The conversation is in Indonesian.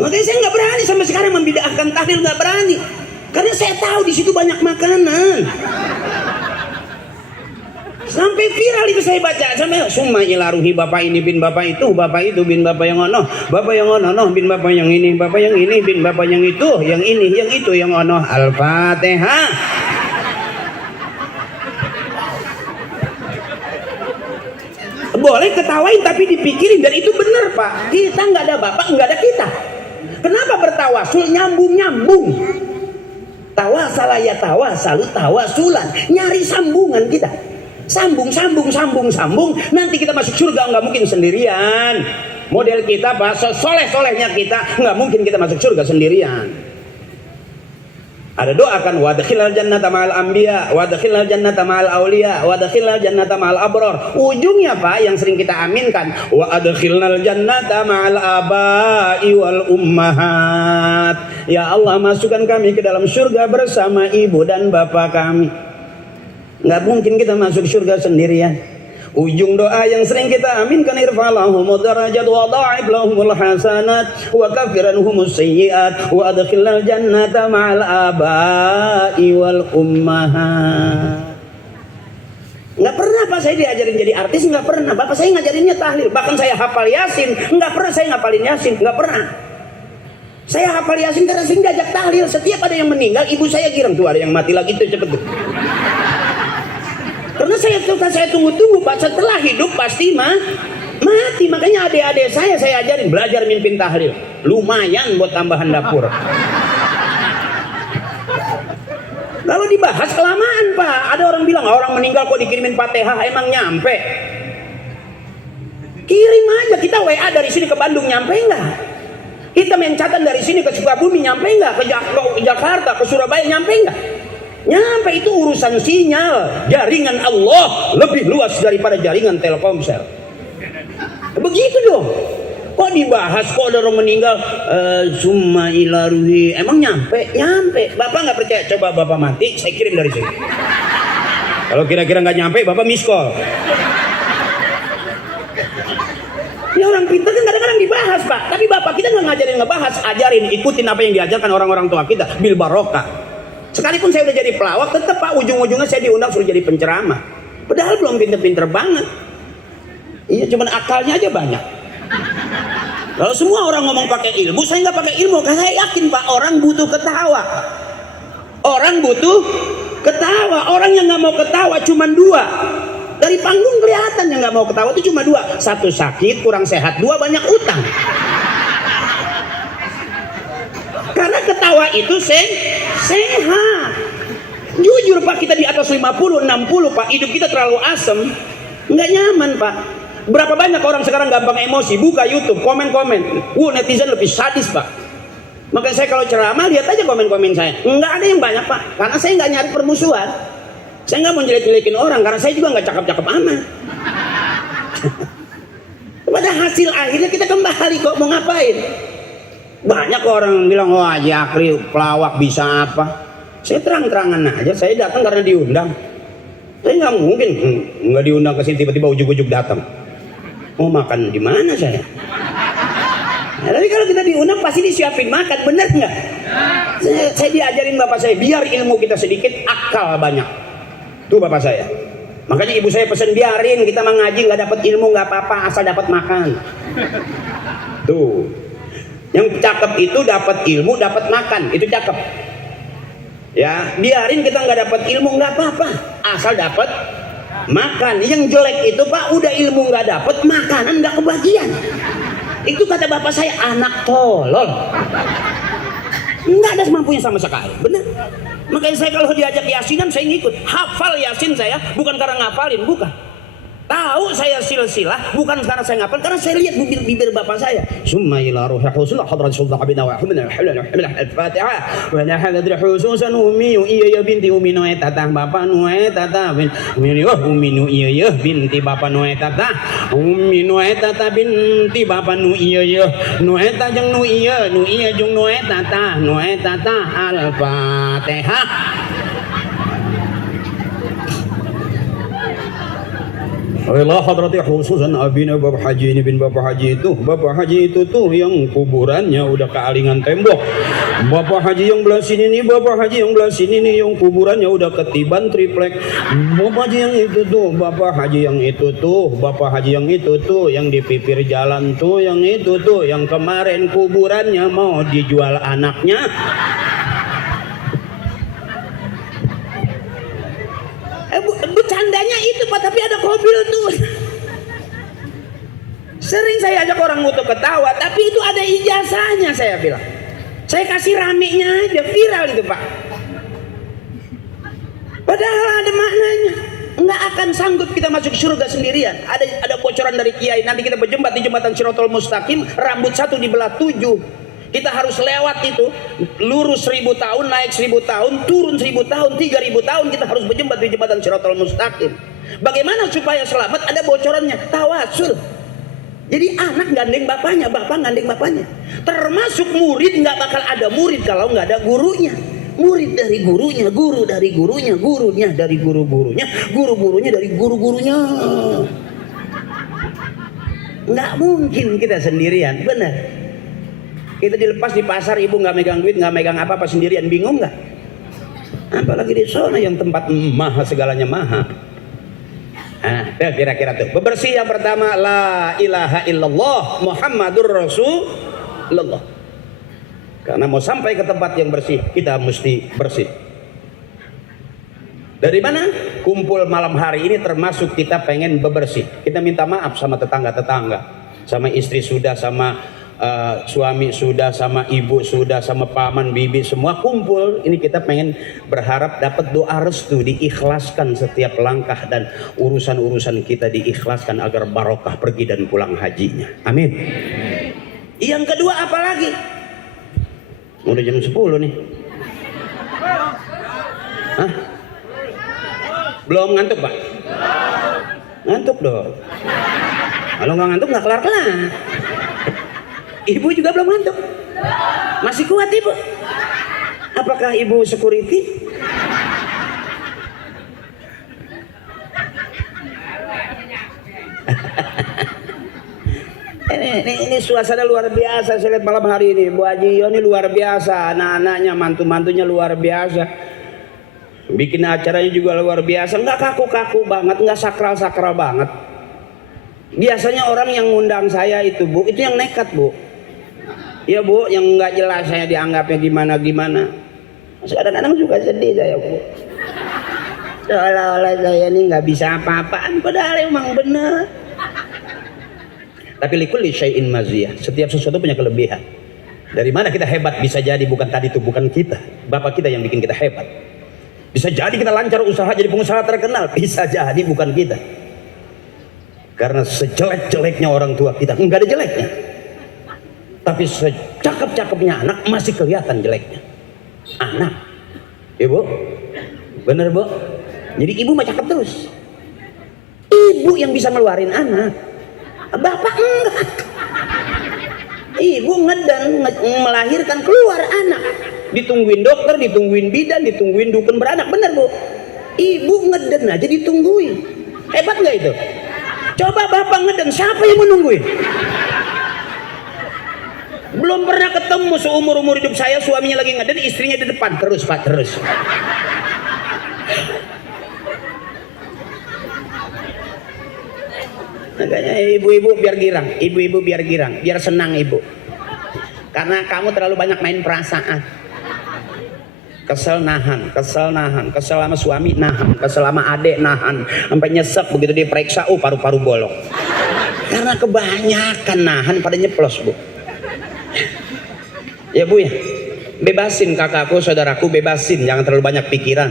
Makanya saya nggak berani sampai sekarang membid'ahkan tahlil, nggak berani. Karena saya tahu di situ banyak makanan. Sampai viral itu saya baca, sampai summa ilaruhi bapak ini bin bapak itu bin bapak yang ono, bapak yang ono bin bapak yang ini, bapak yang ini bin bapak yang itu, yang ini, yang itu, yang ono. Al-Fatihah. Boleh ketawain tapi dipikirin, dan itu benar Pak. Kita nggak ada bapak, nggak ada kita. Kenapa bertawasul? Nyambung. Tawasala ya tawasalu tawasulan. Nyari sambungan kita. Sambung. Nanti kita masuk surga nggak mungkin sendirian. Model kita Pak, soleh-solehnya kita nggak mungkin kita masuk surga sendirian. Ada doa kan, wadkhilal jannata ma'al anbiya, wadkhilal jannata ma'al auliya, wadkhilal jannata ma'al abror. Ujungnya Pak yang sering kita aminkan, wa adkhilnal jannata ma'al abai wal ummahat. Ya Allah, masukkan kami ke dalam surga bersama ibu dan bapak kami. Nggak mungkin kita masuk surga sendirian. Ujung doa yang sering kita aminkan, irfa'lahumud darajat wa dha'ib lahumul hasanat wa kafiranhumus sayyiat wa adkhilnal jannata ma'al abai wal ummahat. Nggak pernah Pak saya diajarin jadi artis, nggak pernah. Bapak saya ngajarinnya tahlil, bahkan saya hafal Yasin, nggak pernah saya ngapalin Yasin, nggak pernah. Saya hafal Yasin karena sering diajak tahlil. Setiap ada yang meninggal, ibu saya girang, tuh ada yang mati lagi tuh, cepet tuh. Karena saya tunggu-tunggu Pak, setelah hidup pasti mati. Makanya adik-adik saya ajarin belajar mimpin tahlil. Lumayan buat tambahan dapur. Kalau dibahas kelamaan Pak. Ada orang bilang, orang meninggal kok dikirimin Fatihah, emang nyampe? Kirim aja, kita WA dari sini ke Bandung, nyampe nggak? Kita mencatan dari sini ke Sukabumi, nyampe nggak? Ke Jakarta, ke Surabaya, nyampe nggak? Nyampe. Itu urusan sinyal. Jaringan Allah lebih luas daripada jaringan Telkomsel. Begitu dong. Kok dibahas, kok ada orang meninggal, summa ilaruhi, emang nyampe? Nyampe. Bapak nggak percaya, coba Bapak mati, saya kirim dari sini. Kalau kira-kira nggak nyampe, Bapak miss call. Ya orang pintar kan kadang-kadang dibahas Pak. Tapi Bapak kita nggak ngajarin ngebahas, ajarin, ikutin apa yang diajarkan orang-orang tua kita, bil barokah. Sekalipun saya udah jadi pelawak, tetap Pak ujung-ujungnya saya diundang suruh jadi penceramah. Padahal belum pinter-pinter banget. Iya, cuman akalnya aja banyak. Kalau semua orang ngomong pakai ilmu, saya nggak pakai ilmu. Karena saya yakin Pak, orang butuh ketawa. Orang butuh ketawa. Orang yang nggak mau ketawa cuma dua. Dari panggung kelihatan yang nggak mau ketawa itu cuma dua. Satu sakit, kurang sehat. Dua banyak utang. Karena ketawa itu sehat. Jujur Pak, kita di atas 50, 60 Pak, hidup kita terlalu asem, nggak nyaman Pak. Berapa banyak orang sekarang gampang emosi, buka YouTube, komen-komen. Netizen lebih sadis Pak. Makanya saya kalau ceramah lihat aja komen-komen saya. Nggak ada yang banyak Pak, karena saya nggak nyari permusuhan. Saya nggak mau jelek-jelekin orang, karena saya juga nggak cakep-cakep amat. Pada hasil akhirnya kita kembali kok, mau ngapain? Banyak orang bilang, oh Haji Akri pelawak bisa apa? Saya terang-terangan aja, saya datang karena diundang. Saya nggak mungkin nggak diundang ke sini tiba-tiba ujuk-ujuk datang. Mau makan di mana saya? Nah, tapi kalau kita diundang pasti disiapin makan, bener nggak? Saya diajarin bapak saya, biar ilmu kita sedikit, akal banyak. Tuh bapak saya. Makanya ibu saya pesen, biarin kita mengaji nggak dapat ilmu nggak apa-apa, asal dapat makan. Tuh. Yang cakep itu dapat ilmu, dapat makan, itu cakep. Ya, biarin kita nggak dapat ilmu nggak apa-apa, asal dapat makan. Yang jelek itu Pak, udah ilmu nggak dapat, makanan nggak kebagian. Itu kata bapak saya, anak tolol. Nggak ada semampunya sama sekali, benar. Makanya saya kalau diajak yasinan saya ngikut. Hafal yasin saya bukan karena ngafalin, bukan. Tahu saya silsilah bukan karena saya ngapal, karena saya lihat bibir bapak saya. Summa ila ruhi husnul hadrat sultan abina wa hamdana al-fatihah wa la hadra hususan ummi iya binti ummi nu eta bapak nu eta ummi nu iya binti bapak nu eta ummi nu eta binti bapak nu iya nu eta jeung nu iya jeung nu eta al-fatihah. Adalah hadrati khususan abina Bapak Haji ini bin Bapak Haji itu. Bapak Haji itu tuh yang kuburannya udah kealingan tembok. Bapak Haji yang belah sini nih, Bapak Haji yang belah sini nih, yang kuburannya udah ketiban triplek. Bapak Haji yang itu tuh, Bapak Haji yang itu tuh, Bapak Haji yang itu tuh, yang di pipir jalan tuh, yang itu tuh, yang kemarin kuburannya mau dijual anaknya. Bercandanya itu Pak, tapi ada mobil tuh. Sering saya ajak orang untuk ketawa, tapi itu ada ijazahnya saya bilang. Saya kasih ramenya aja, viral itu Pak. Padahal ada maknanya. Nggak akan sanggup kita masuk surga sendirian. Ada bocoran dari Kiai, nanti kita berjembat di jembatan Shirathul Mustaqim, rambut satu dibelah 7. Kita harus lewat itu, lurus 1000 tahun, naik 1000 tahun, turun 1000 tahun, 3000 tahun, kita harus berjembat di jembatan Shirathul Mustaqim. Bagaimana supaya selamat? Ada bocorannya, tawasul. Jadi anak gandeng bapaknya, bapak gandeng bapaknya. Termasuk murid, nggak bakal ada murid kalau nggak ada gurunya. Murid dari gurunya, guru dari gurunya, gurunya dari guru-gurunya, guru-gurunya dari guru-gurunya. Nggak mungkin kita sendirian, benar. Kita dilepas di pasar, ibu nggak megang duit, nggak megang apa-apa, sendirian, bingung nggak? Apalagi di sana yang tempat maha segalanya maha. Nah, kira-kira tuh. Bebersih yang pertama, la ilaha illallah Muhammadur Rasulullah. Karena mau sampai ke tempat yang bersih, kita mesti bersih. Dari mana? Kumpul malam hari ini termasuk kita pengen bebersih. Kita minta maaf sama tetangga-tetangga, sama istri sudah, sama suami sudah, sama ibu sudah, sama paman, bibi, semua kumpul. Ini kita pengen berharap dapat doa restu, diikhlaskan setiap langkah dan urusan-urusan kita diikhlaskan agar barokah pergi dan pulang hajinya. Amin. Yang kedua apa lagi? Udah jam 10 nih. Hah? Belum ngantuk Pak? Ngantuk dong. Kalau nggak ngantuk nggak kelar-kelar. Ibu juga belum ngantuk? Masih kuat ibu? Apakah ibu security? Ini suasana luar biasa. Saya lihat malam hari ini Bu Haji ini luar biasa. Anak-anaknya, mantu-mantunya luar biasa. Bikin acaranya juga luar biasa. Nggak kaku-kaku banget, nggak sakral-sakral banget. Biasanya orang yang ngundang saya itu Bu, itu yang nekat Bu. Ya Bu, yang nggak jelas saya dianggapnya gimana-gimana. Kadang-kadang juga sedih saya Bu. Seolah-olah saya ini nggak bisa apa-apaan, padahal emang benar. Tapi likulli syai'in maziyah, setiap sesuatu punya kelebihan. Dari mana kita hebat? Bisa jadi bukan tadi itu, bukan kita, bapak kita yang bikin kita hebat. Bisa jadi kita lancar usaha jadi pengusaha terkenal, bisa jadi bukan kita. Karena sejelek-jeleknya orang tua kita, enggak ada jeleknya. Tapi secakep-cakepnya anak masih kelihatan jeleknya. Anak, ibu, bener Bu. Jadi ibu mah cakep terus. Ibu yang bisa ngeluarin anak, bapak enggak. Ibu ngedan melahirkan keluar anak, ditungguin dokter, ditungguin bidan, ditungguin dukun beranak, bener Bu. Ibu ngeden aja ditungguin, hebat nggak itu? Coba bapak ngeden, siapa yang menungguin? Belum pernah ketemu seumur-umur hidup saya suaminya lagi ngeden, istrinya di depan terus Pak, terus. Makanya ibu-ibu biar girang, ibu-ibu biar girang, biar senang ibu. Karena kamu terlalu banyak main perasaan. Kesel nahan, kesel nahan, kesel sama suami nahan, kesel sama adek nahan, sampai nyesek begitu diperiksa, paru-paru bolong. Karena kebanyakan nahan pada nyeplos Bu. Ya Bu ya, bebasin kakakku, saudaraku, bebasin, jangan terlalu banyak pikiran.